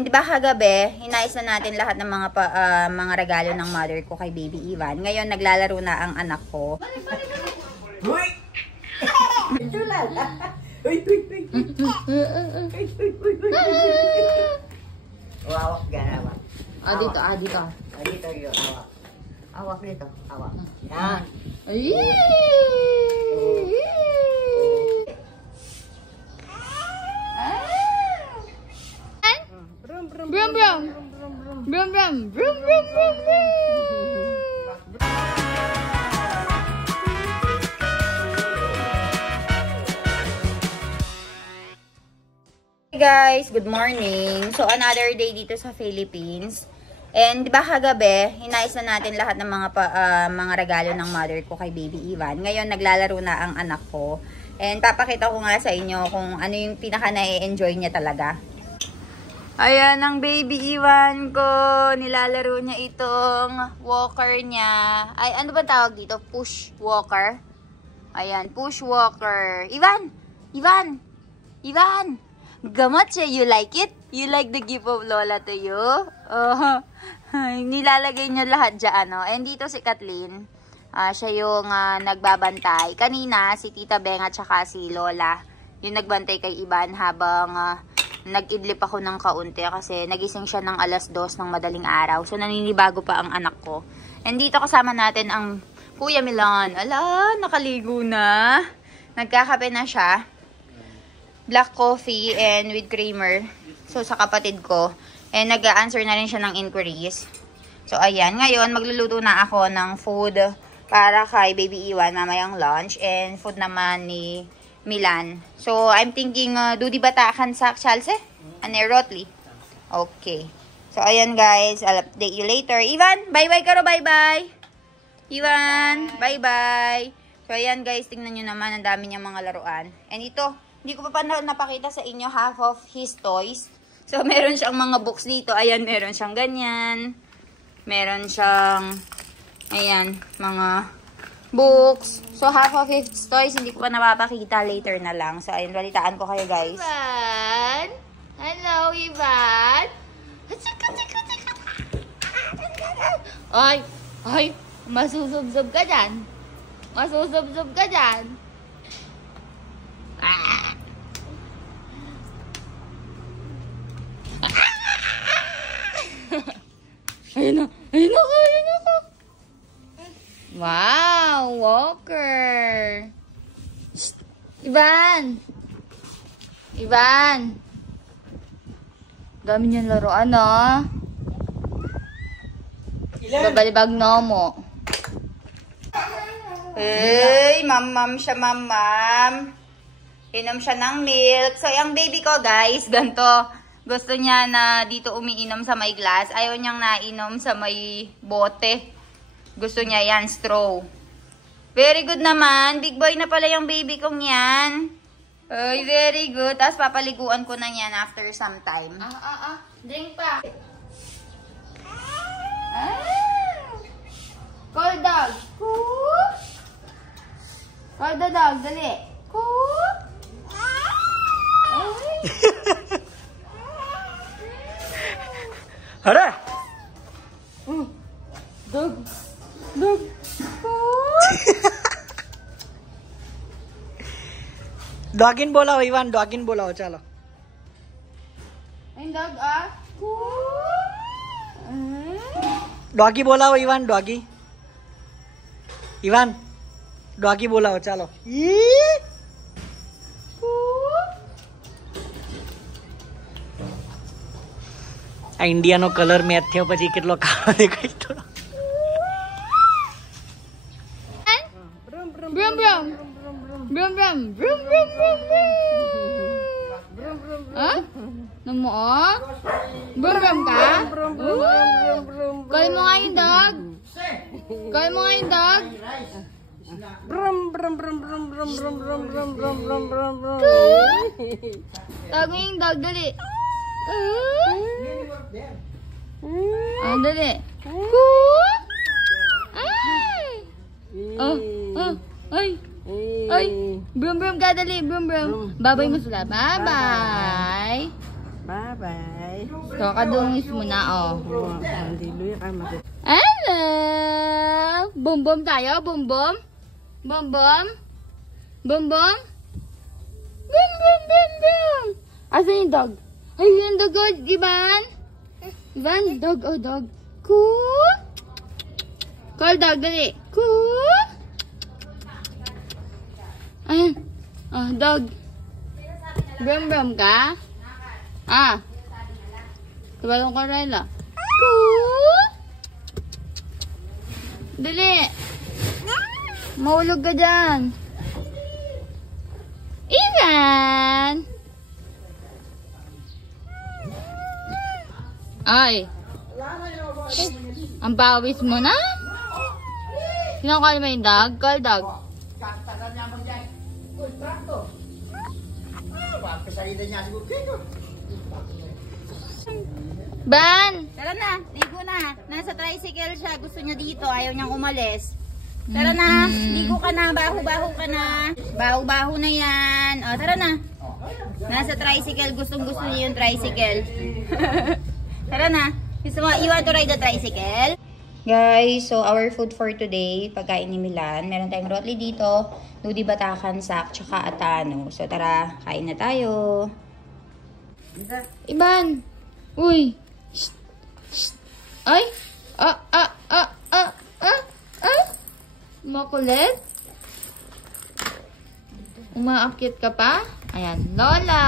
Di ba kagabi, inayos na natin lahat ng mga regalo ng mother ko kay baby Ivan. Ngayon, naglalaro na ang anak ko. Uy! Uy, uy, uy. Awak ka, awak. Dito. Dito yun, awak. Awak dito, awak. Yan. Brum brum. Brum brum. Brum brum brum brum. Hey guys, good morning. So another day dito sa Philippines. And di ba kagabi, inayos na natin lahat ng mga regalo ng mother ko kay baby Ivan. Ngayon naglalaro na ang anak ko. And papakita ko nga sa inyo kung ano yung pinaka na-enjoy niya talaga. Ayan ang baby Ivan ko. Nilalaro niya itong walker niya. Ay, ano ba tawag dito? Push walker. Ayan, push walker. Ivan! Ivan! Ivan! Gamot siya. You like it? You like the gift of Lola to you? Oh, nilalagay niya lahat dyan, no? And dito si Kathleen. Siya yung nagbabantay. Kanina, si Tita Beng at saka si Lola. Yung nagbantay kay Ivan habang nag-idlip ako ng kaunti kasi nagising siya ng alas 2 ng madaling araw. So, naninibago pa ang anak ko. And dito kasama natin ang Kuya Milan. Ala, nakaligo na. Nagkakape na siya. Black coffee and with creamer. So, sa kapatid ko. And nag-answer na rin siya ng inquiries. So, ayan. Ngayon, magluluto na ako ng food para kay baby Iwan, mamayang lunch. And food naman ni Milan. So, I'm thinking, dudi batakan sa chalse? Anerotli. Okay. So, ayan guys. I'll update you later. Ivan, bye-bye karo, bye-bye. Ivan, bye-bye. So, ayan guys. Tingnan nyo naman. Ang dami niyang mga laruan. And ito, hindi ko pa napakita sa inyo half of his toys. So, meron siyang mga books dito. Ayan, meron siyang ganyan. Meron siyang, ayan, mga books. So, half of his toys, hindi ko pa napapakita. Later na lang. So, ayun, balitaan ko kayo, guys. Ivan! Hello, Ivan! Ay! Ay! Masusubsob ka dyan! Masusubsob ka dyan! Ah! Ayun na! Ayun ako! Ayun ako! Wow! Walker! Shh. Ivan! Ivan! Dami niyang laruan, no? Babalibag na mo. Hey, mamam siya, mamam. Inom siya ng milk. So, yung baby ko, guys, ganito. Gusto niya na dito umiinom sa may glass. Ayaw niyang nainom sa may bote. Gusto niya yan, straw. Very good naman. Big boy na pala yung baby kong yan. Ay, very good. Tapos papaliguan ko na yan after some time. Drink pa. Call dog. Call the dog, dali. Hara! Dog. Dog. डॉगिन बोलाओ इवान डॉगिन बोलाओ चलो Ayun, dog, doggy बोलाओ Ivan doggy Ivan doggy बोलाओ चलो आ India no colour match थे પછી કેટલો કાળો દેખાય થોડો Brum brum. Brum brum. Brum brum brum brum. Ha? Namo? Brum brum ka? Call mo nga yung dog. Call mo nga yung dog. brum brum brum brum brum brum brum brum brum brum brum brum Tawag mo yung dog, dali. Dali. Ay. Ay. Brum brum ka, dali. Brum brum. Babay mo sila. Bye bye. bye bye Kakadungis mo na, oh. Hindi luya ka makita. Hello! Bum-bum tayo, bum-bum. Bum-bum. Bum-bum. Bum-bum-bum-bum. Asan yung dog? Ay, yung dog, oh, Ivan. Ivan, dog, oh, dog. Cool. Call dog, dali. Cool. Ayan. Oh, dog. Brum-brum ka? Ah. Tabalong ka, Rela. Cool. Dali. Mahulog ka dyan. Ivan! Ay. Shh. Ang pawis mo na? Sino call mo yung dog? Call dog. Ban! Tara na, ligo na. Nasa tricycle siya, gusto niya dito, ayaw niyang umalis. Tara na, ligo ka na, baho-baho ka na. Baho-baho na yan. O, tara na. Nasa tricycle, gustong-gusto niya yung tricycle. Tara na. Gusto mo, you want to ride the tricycle? Guys, so our food for today, pagkain ni Milan. Meron tayong rotli dito, nudi batakan, sak, tsaka atano. So tara, kain na tayo. Iban! Uy! Shh! Shh! Ay! Makulit? Umaakit ka pa? Ayan, Lola!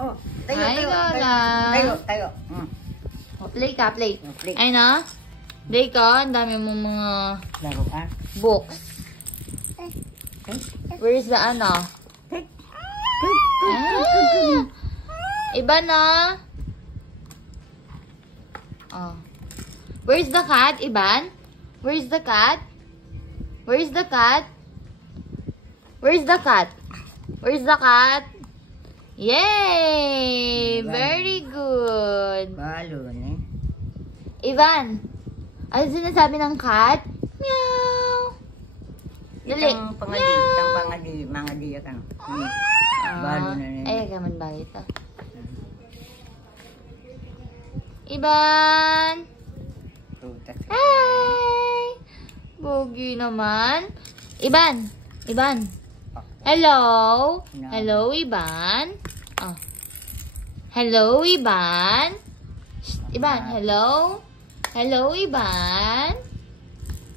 Oh, Hi, Lola! Tayo. Oh, play ka, play. Play. Ay na? Play ka, ang dami mong mga Laro ka. books. Where is the ano? Ah! Iba na. Oh. Where's the cat, Iban? Where's the cat? Where's the cat? Where's the cat? Where's the cat? Yay! Very good. Balon eh. Ivan, ano sinasabi ng cat? Meow. Dali. Itang pangadi ka. Balon na Ay, agaman balit ah. Iban! Hi! Bogi naman. Iban! Iban! Hello! Hello, Iban! Oh. Hello, Iban! Shh, Iban, hello? Hello, Iban?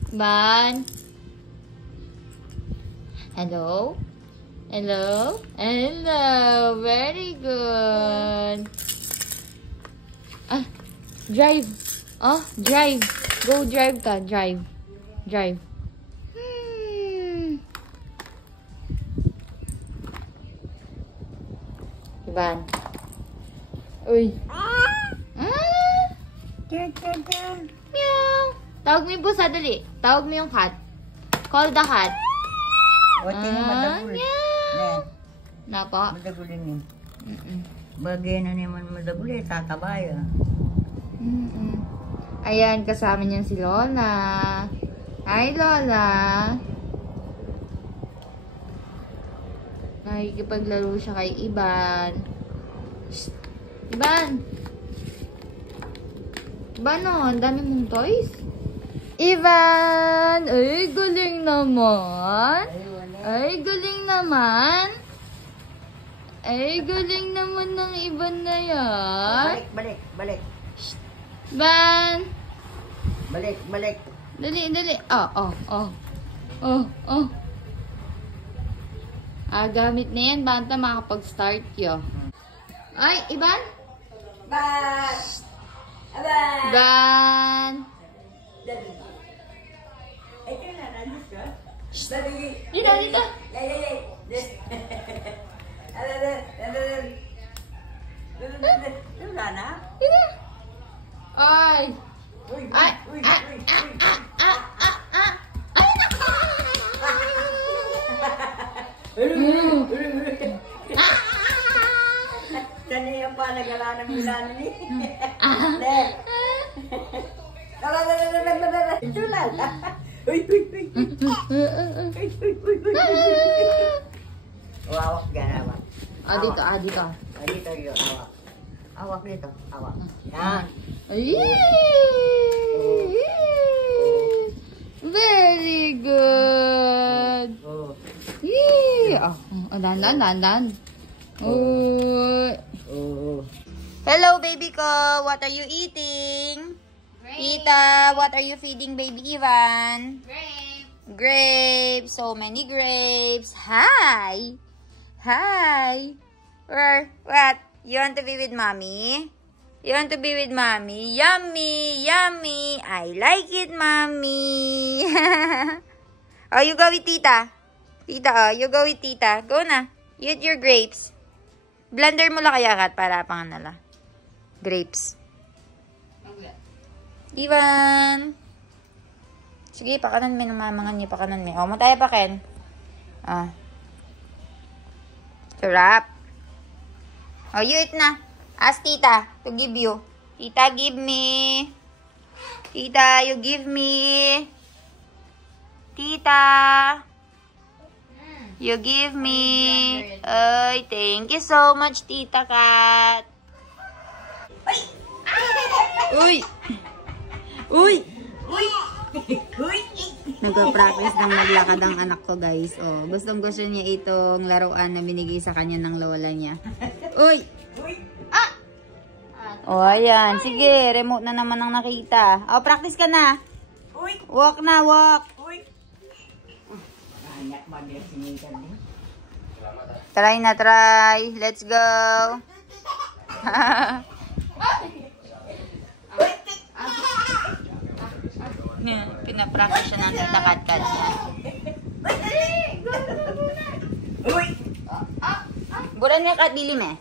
Iban? Hello? Hello? Hello! Very good! Ah, drive! Oh, drive! Go drive ka, drive. Drive. Iban. Uy. Meow. Tawag mo yung pusa, dali. Tawag mo yung cat. Call the cat. Meow. Napa? Madagulin yun. Bagay na naman madagulin, tatabay ah. Ayan, kasama niyan si Lola. Hi, Lola. Nakikipaglaro siya kay Iban. Shh. Iban! Iban, oh, ang dami mong toys. Iban! Ay, galing naman. Ay, galing naman. Ay, galing naman ng Iban na yan. Balik. Iban! Balik. Dali. Oh. Gamit na yan. Banta makapag-start yun. Ay, Iban? Iban! Dito. Dito. Ay! Sanay ang panagala ng Milan ni. Tulad. Uy. Wawak ganawa. Dito. Dito yung awak. Awak dito. Awak. Yan. Very good. Oh. Dandan. Oh. Oh. Hello, baby ko. What are you eating? Tita, what are you feeding baby Ivan? Grapes. So many grapes. Hi. What? You want to be with mommy? You want to be with mommy? Yummy. I like it, mommy. Oh, you go with tita. Tita, you go with tita. Go na. You eat your grapes. Blender mo lang kaya, Kat, para pang nala. Grapes. Ivan. Sige, pakanan mo ng mamangan niyo. Pakanan mo. O, mataya pa, Ken. Sarap. O, you eat na. Ask tita to give you. Tita, give me. Tita, you give me. Tita. You give me. Ay, thank you so much, Tita Kat. Uy! Nagpa-practice ng maglakad ang anak ko, guys. Oh, gustong-gusto niya itong laruan na binigay sa kanya ng lola niya. Uy! Oh, ayan. Sige, remote na naman ang nakita. Oh, practice ka na. Walk na, walk. Try na, try. Let's go. Pinapractice siya ng tita Kat-Kat niya. Buran niya, Kat, dilim eh.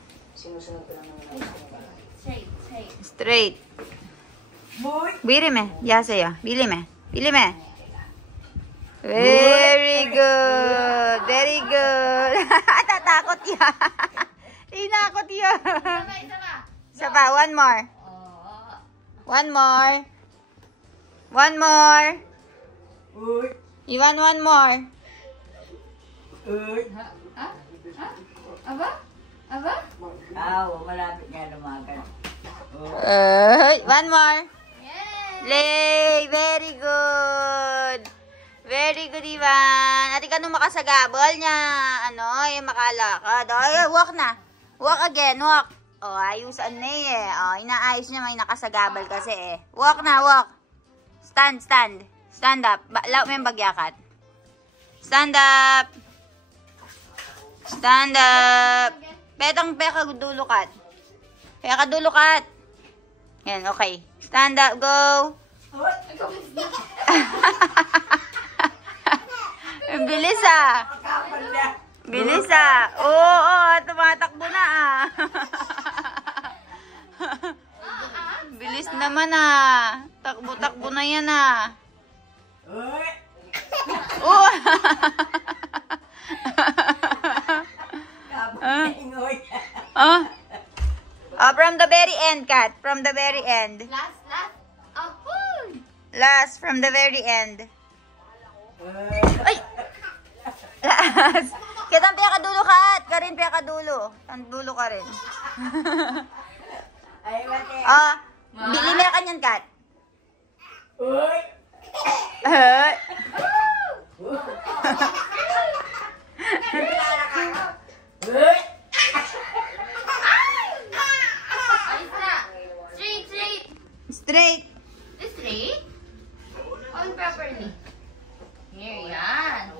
Straight. Bilim eh. Yasaya. Bilim eh. Very good. Tatakot yan. Tinakot yan. Isa pa. One more. You want one more? Aba? Malapit nga lumagan. One more. Lay, very good. Very good, Ivan. Ati ka nung makasagabal niya. Makalakad. Oh, walk na. Walk again, walk. Oh, ayusan na eh. Oh, inaayos niya, may nakasagabal kasi eh. Walk na, walk. Stand. Stand up. Law mo yung bagyakat. Stand up. Peka dulo, Kat. Yan, okay. Stand up, go. Bilis ah. Oo, tumatakbo na ah. Bilis naman ah. Takbo na yan ah. Oh. From the very end, Kat. From the very end. Last, from the very end. Ay! Last. Kitang piyakadulo, Kat. Karin piyakadulo. Tandulo ka rin. Bili mo ka niyan, Kat. Straight. All properly. Here, yan.